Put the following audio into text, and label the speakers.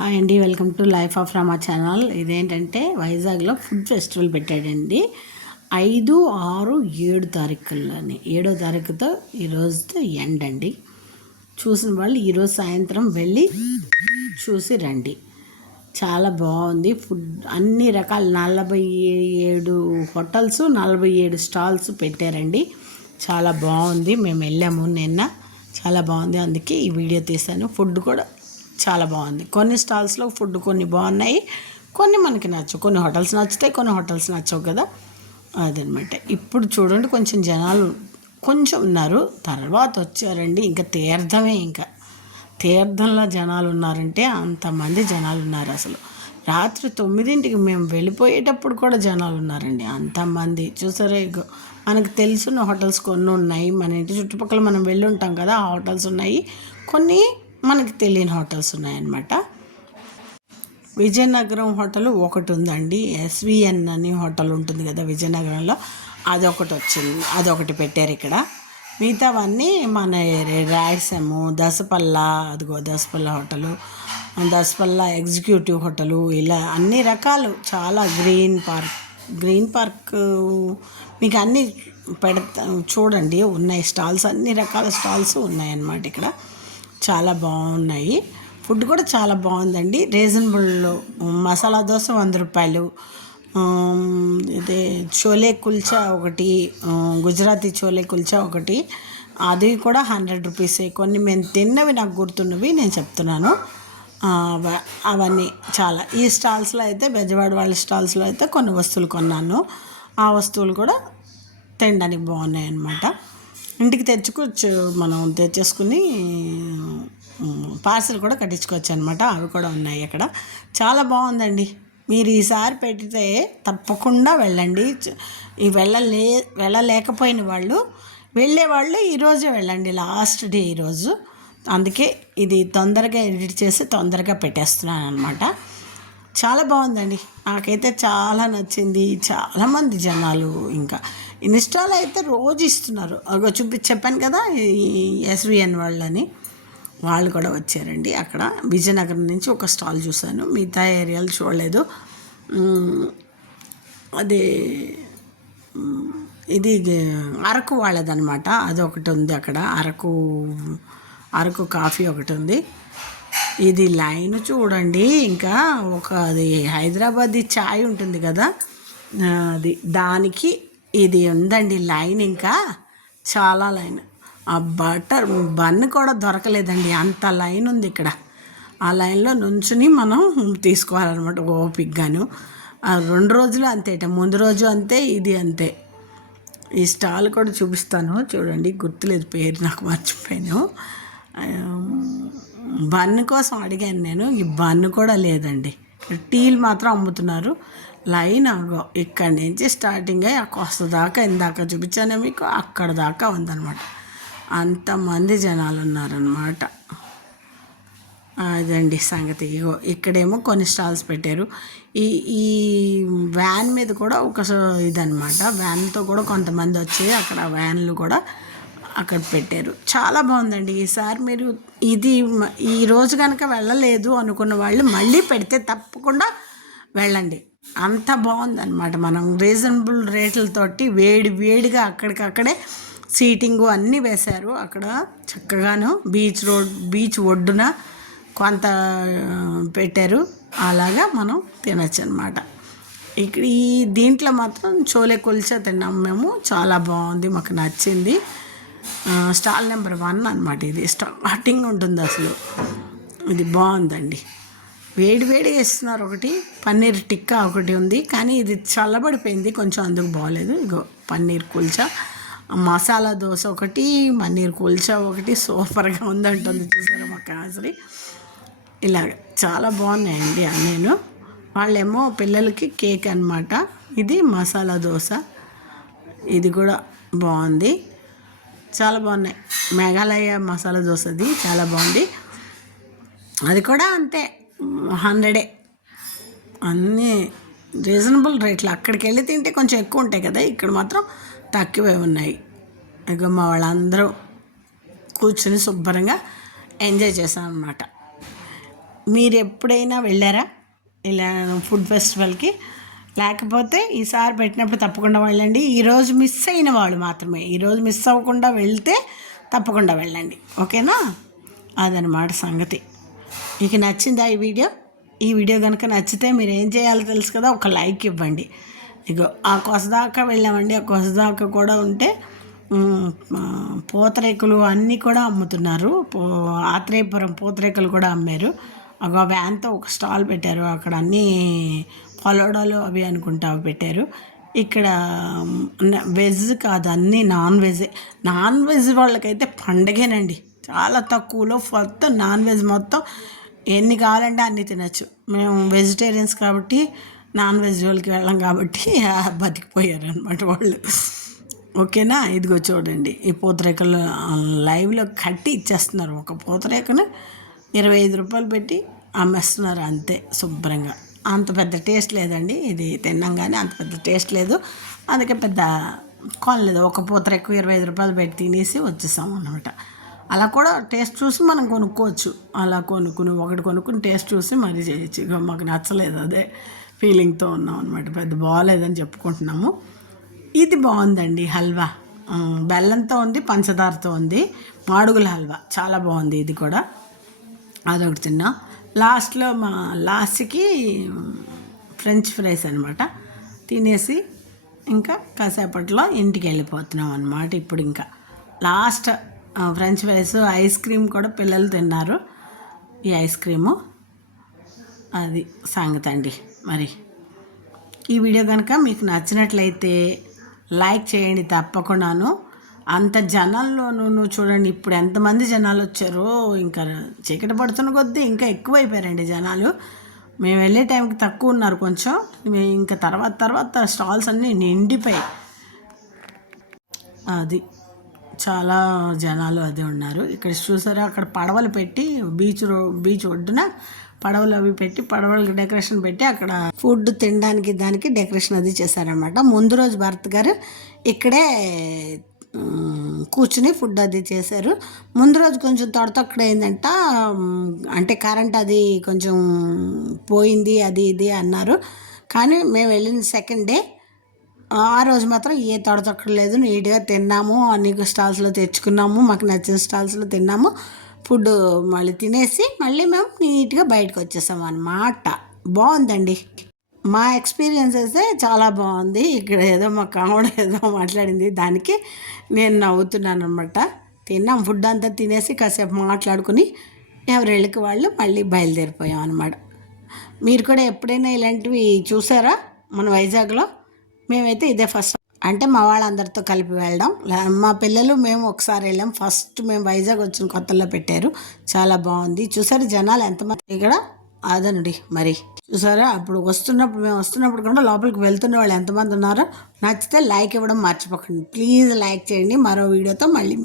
Speaker 1: Hi అండి welcome to life of Rama channel. ఇదేంటంటే వైజాగ్లో ఫుడ్ ఫెస్టివల్ పెట్టాడండి. ఐదు ఆరు ఏడు తారీఖుల్లోని. ఏడో తారీఖుతో ఈరోజుతో ఎండ్ అండి. చూసిన వాళ్ళు ఈరోజు సాయంత్రం వెళ్ళి చూసి రండి. చాలా బాగుంది. ఫుడ్ అన్ని రకాల నలభై ఏడు హోటల్స్ నలభై ఏడు స్టాల్స్ పెట్టారండి. చాలా బాగుంది. మేము వెళ్ళాము నిన్న. చాలా బాగుంది. అందుకే ఈ వీడియో తీశాను. ఫుడ్ కూడా చాలా బాగుంది. కొన్ని స్టాల్స్లో ఫుడ్ కొన్ని బాగున్నాయి. కొన్ని మనకి నచ్చవు. కొన్ని హోటల్స్ నచ్చుతాయి కొన్ని హోటల్స్ నచ్చవు కదా. అదనమాట ఇప్పుడు చూడండి కొంచెం జనాలు కొంచెం ఉన్నారు. తర్వాత వచ్చారండి. ఇంకా తీర్థమే ఇంకా. తీర్థంలో జనాలు ఉన్నారంటే అంతమంది జనాలు ఉన్నారు అసలు. రాత్రి తొమ్మిదింటికి మేము వెళ్ళిపోయేటప్పుడు కూడా జనాలు ఉన్నారండి. అంతమంది. చూసారా ఇగో. మనకు తెలిసిన హోటల్స్ కొన్ని ఉన్నాయి. మన ఇంటి చుట్టుపక్కల మనం వెళ్ళి ఉంటాం కదా ఆ హోటల్స్ ఉన్నాయి. కొన్ని మనకి తెలియని హోటల్స్ ఉన్నాయన్నమాట. విజయనగరం హోటల్ ఒకటి ఉందండి. ఎస్విఎన్ అని హోటల్ ఉంటుంది కదా విజయనగరంలో. అదొకటి వచ్చింది. అదొకటి పెట్టారు ఇక్కడ. మిగతావన్నీ మన ఏరియా రాయసము దసపల్ల అదిగో Daspalla hotel Daspalla executive hotel ఇలా అన్ని రకాలు చాలా గ్రీన్ పార్క్ గ్రీన్ పార్క్ మీకు అన్నీ పెడతా చూడండి ఉన్నాయి. స్టాల్స్ అన్ని రకాల స్టాల్స్ ఉన్నాయన్నమాట ఇక్కడ. చాలా బాగున్నాయి. ఫుడ్ కూడా చాలా బాగుందండి. రీజనబుల్ మసాలా దోశ వంద రూపాయలు. ఆమ్, ఇదే చోలే కుల్చా ఒకటి గుజరాతీ చోలే కుల్చా ఒకటి. అది కూడా హండ్రెడ్ రూపీసే. కొన్ని మేము తిన్నవి నాకు గుర్తున్నవి నేను చెప్తున్నాను. అవన్నీ చాలా. ఈ స్టాల్స్లో అయితే బెజవాడ వాళ్ళ స్టాల్స్లో అయితే కొన్ని వస్తువులు కొన్నాను. ఆ వస్తువులు కూడా తినడానికి బాగున్నాయి అన్నమాట ఇంటికి తెచ్చుకోవచ్చు మనం తెచ్చేసుకుని పార్సల్ కూడా కట్టించుకోవచ్చు అనమాట అవి కూడా ఉన్నాయి అక్కడ. చాలా బాగుందండి. మీరు ఈసారి పెడితే తప్పకుండా వెళ్ళండి. ఈ వెళ్ళలే వెళ్ళలేకపోయిన వాళ్ళు వెళ్ళే వాళ్ళు ఈరోజే వెళ్ళండి. లాస్ట్ డే ఈరోజు అందుకే ఇది తొందరగా ఎడిట్ చేసి తొందరగా పెట్టేస్తున్నాను అనమాట చాలా బాగుందండి. నాకైతే చాలా నచ్చింది. చాలామంది జనాలు ఇంకా ఇన్స్టాలో అయితే రోజు ఇస్తున్నారు. అగో చూపి చెప్పాను కదా ఈ ఎస్విఎన్ వాళ్ళని. వాళ్ళు కూడా వచ్చారండి అక్కడ. విజయనగరం నుంచి ఒక స్టాల్ చూశాను. మిగతా ఏరియాలు చూడలేదు. అది ఇది అరకు వాళ్ళదనమాట అది ఒకటి ఉంది అక్కడ. అరకు అరకు కాఫీ ఒకటి ఉంది. ఇది లైన్ చూడండి. ఇంకా ఒక అది హైదరాబాద్ చాయ్ ఉంటుంది కదా అది. దానికి ఇది ఉందండి లైన్ ఇంకా. చాలా లైన్. ఆ బటర్ బన్ కూడా దొరకలేదండి. అంత లైన్ ఉంది ఇక్కడ. ఆ లైన్లో నుంచుని మనం తీసుకోవాలన్నమాట ఓపిక్గాను. ఆ రెండు రోజులు అంతేట ముందు రోజు అంతే ఇది అంతే. ఈ స్టాల్ కూడా చూపిస్తాను. చూడండి గుర్తులేదు పేరు నాకు మర్చిపోయాను. బన్ కోసం అడిగాను నేను. ఈ బన్ కూడా లేదండి. టీలు మాత్రం అమ్ముతున్నారు. లైన్ అగో ఇక్కడి నుంచి స్టార్టింగ్ అయ్యి ఆ దాకా ఇందాక చూపించాను మీకు అక్కడ దాకా ఉందన్నమాట. అంతమంది జనాలు ఉన్నారనమాట అదండి సంగతి. ఇగో ఇక్కడేమో కొన్ని స్టాల్స్ పెట్టారు. ఈ ఈ వ్యాన్ మీద కూడా ఒక స- ఇదన్నమాట. వ్యాన్తో కూడా కొంతమంది వచ్చి అక్కడ వ్యాన్లు కూడా అక్కడ పెట్టారు. చాలా బాగుందండి. ఈసారి మీరు ఇది ఈ రోజు కనుక వెళ్ళలేదు అనుకున్న వాళ్ళు మళ్ళీ పెడితే తప్పకుండా వెళ్ళండి. అంత బాగుందన్నమాట మనం రీజనబుల్ రేట్లతోటి వేడి వేడిగా అక్కడికక్కడే సీటింగు అన్నీ వేశారు. అక్కడ చక్కగాను బీచ్ రోడ్ బీచ్ ఒడ్డున కొంత పెట్టారు. అలాగా మనం తినచ్చు అనమాట ఇక్కడ ఈ దీంట్లో మాత్రం చోలే కుల్చా తిన్నాం మేము. చాలా బాగుంది మాకు నచ్చింది. స్టాల్ నెంబర్ వన్ అనమాట ఇది. స్టార్టింగ్ ఉంటుంది అసలు. ఇది బాగుందండి. వేడి వేడి వేస్తున్నారు ఒకటి పన్నీర్ టిక్కా ఒకటి ఉంది కానీ ఇది చల్లబడిపోయింది కొంచెం అందుకు బాగలేదు. ఇగో పన్నీర్ కుల్చా మసాలా దోశ ఒకటి పన్నీర్ కుల్చా ఒకటి సూపర్గా ఉందంటుంది చూసారా మా కాసరి. ఇలాగ చాలా బాగున్నాయండి నేను వాళ్ళేమో పిల్లలకి కేక్ అనమాట ఇది మసాలా దోశ. ఇది కూడా బాగుంది. చాలా బాగున్నాయి. మేఘాలయ మసాలా దోశది చాలా బాగుంది. అది కూడా అంతే. హండ్రెడే. అన్నీ రీజనబుల్ రేట్లు. అక్కడికి వెళ్ళి తింటే కొంచెం ఎక్కువ ఉంటాయి కదా ఇక్కడ మాత్రం తక్కువే ఉన్నాయి. ఇక మా వాళ్ళందరూ కూర్చొని శుభ్రంగా ఎంజాయ్ చేశాం అనమాట మీరు ఎప్పుడైనా వెళ్ళారా? ఇలా ఫుడ్ ఫెస్టివల్కి? లేకపోతే ఈసారి పెట్టినప్పుడు తప్పకుండా వెళ్ళండి. ఈరోజు మిస్ అయిన వాళ్ళు మాత్రమే. ఈరోజు మిస్ అవ్వకుండా వెళ్తే తప్పకుండా వెళ్ళండి. ఓకేనా? అదనమాట సంగతి. మీకు నచ్చిందా ఈ వీడియో? ఈ వీడియో కనుక నచ్చితే మీరు ఏం చేయాలో తెలుసు కదా ఒక లైక్ ఇవ్వండి. ఇగో ఆ కొసదాకా వెళ్ళామండి. ఆ కొసదాకా కూడా ఉంటే పూతరేకులు అన్నీ కూడా అమ్ముతున్నారు. పో ఆత్రేయపురం పూతరేకులు కూడా అమ్మారు. ఒక వ్యాన్తో ఒక స్టాల్ పెట్టారు. అక్కడ అన్నీ పొలోడాలు అవి అనుకుంటా అవి పెట్టారు. ఇక్కడ వెజ్ కాదు అన్నీ నాన్ వెజ్. నాన్ వెజ్ వాళ్ళకైతే పండగేనండి. చాలా తక్కువలో మొత్తం నాన్ వెజ్ మొత్తం ఎన్ని కావాలంటే అన్ని తినచ్చు. మేము వెజిటేరియన్స్ కాబట్టి నాన్ వెజ్ వాళ్ళకి వెళ్ళాం కాబట్టి బతికిపోయారు అనమాట వాళ్ళు. ఓకేనా? ఇదిగో చూడండి. ఈ పూతరేకలు లైవ్లో కట్టి ఇచ్చేస్తున్నారు. ఒక పూతరేకను ఇరవై ఐదు రూపాయలు పెట్టి అమ్మేస్తున్నారు అంతే శుభ్రంగా. అంత పెద్ద టేస్ట్ లేదండి. ఇది తిన్నాం కానీ అంత పెద్ద టేస్ట్ లేదు. అందుకే పెద్ద కొనలేదు ఒక పూతరేకు ఇరవై ఐదు రూపాయలు పెట్టి తినేసి వచ్చేసాం అనమాట అలా కూడా టేస్ట్ చూసి మనం కొనుక్కోవచ్చు. అలా కొనుక్కుని ఒకటి కొనుక్కుని టేస్ట్ చూసి మరీ చేయొచ్చు. ఇక మాకు నచ్చలేదు అదే ఫీలింగ్తో ఉన్నాం అనమాట పెద్ద బాగాలేదని చెప్పుకుంటున్నాము. ఇది బాగుందండి హల్వా. బెల్లంతో ఉంది పంచదారతో ఉంది మాడుగుల హల్వా. చాలా బాగుంది ఇది కూడా. అదొకటి తిన్నాం. లాస్ట్లో మా లాస్ట్కి ఫ్రెంచ్ ఫ్రైస్ అనమాట తినేసి ఇంకా కాసేపట్లో ఇంటికి వెళ్ళిపోతున్నాం అనమాట ఇప్పుడు ఇంకా last French fries ice cream కూడా పిల్లలు తిన్నారు. ఈ ఐస్ క్రీము అది సంగతి అండి మరి. ఈ వీడియో కనుక మీకు నచ్చినట్లయితే లైక్ చేయండి తప్పకుండాను. అంత జనాల్లోనూ నువ్వు చూడండి ఇప్పుడు ఎంతమంది జనాలు వచ్చారో ఇంకా చీకటి పడుతున్న కొద్దీ ఇంకా ఎక్కువైపోయారండి జనాలు. మేము వెళ్ళే టైంకి తక్కువ ఉన్నారు కొంచెం. మేము ఇంకా తర్వాత తర్వాత స్టాల్స్ అన్నీ నిండిపోయాయి. అది. చాలా జనాలు అది ఉన్నారు. ఇక్కడ చూసారా? అక్కడ పడవలు పెట్టి బీచ్ రో బీచ్ ఒడ్డున పడవలు అవి పెట్టి పడవలకి డెకరేషన్ పెట్టి అక్కడ ఫుడ్ తినడానికి దానికి డెకరేషన్ అది చేశారనమాట ముందు రోజు భరత్ గారు ఇక్కడే కూర్చుని ఫుడ్ అది చేశారు. ముందు రోజు కొంచెం తొడతొక్కడ అయిందంట అంటే కరెంట్ అది కొంచెం పోయింది అది ఇది అన్నారు. కానీ మేము వెళ్ళిన సెకండ్ డే ఆ రోజు మాత్రం ఏ తొడతొక్కలేదు నీట్గా తిన్నాము అన్ని స్టాల్స్లో తెచ్చుకున్నాము మాకు నచ్చిన స్టాల్స్లో తిన్నాము. ఫుడ్ మళ్ళీ తినేసి మళ్ళీ మేము నీట్గా బయటకు వచ్చేసాం అన్నమాట. బాగుందండి మా ఎక్స్పీరియన్స్ అయితే చాలా బాగుంది ఇక్కడ ఏదో మా కామెడ ఏదో మాట్లాడింది దానికి. నేను నవ్వుతున్నాను అనమాట తిన్నాం. ఫుడ్ అంతా తినేసి కాసేపు మాట్లాడుకుని ఎవరెళ్ళకి వాళ్ళు మళ్ళీ బయలుదేరిపోయాం అనమాట మీరు కూడా ఎప్పుడైనా ఇలాంటివి చూసారా మన వైజాగ్లో? మేమైతే ఇదే ఫస్ట్. అంటే మా వాళ్ళందరితో కలిపి వెళ్ళడం మా పిల్లలు మేము ఒకసారి వెళ్ళాం. ఫస్ట్ మేము వైజాగ్ వచ్చిన కొత్తలో పెట్టారు. చాలా బాగుంది. చూసారు జనాలు ఎంతమంది ఇక్కడ? అదనండి మరి. చూసారా? అప్పుడు వస్తున్నప్పుడు మేము వస్తున్నప్పుడు కూడా లోపలికి వెళ్తున్న వాళ్ళు ఎంతమంది ఉన్నారో నచ్చితే లైక్ ఇవ్వడం మర్చిపోకండి. ప్లీజ్ లైక్ చేయండి. మరో వీడియోతో మళ్ళీ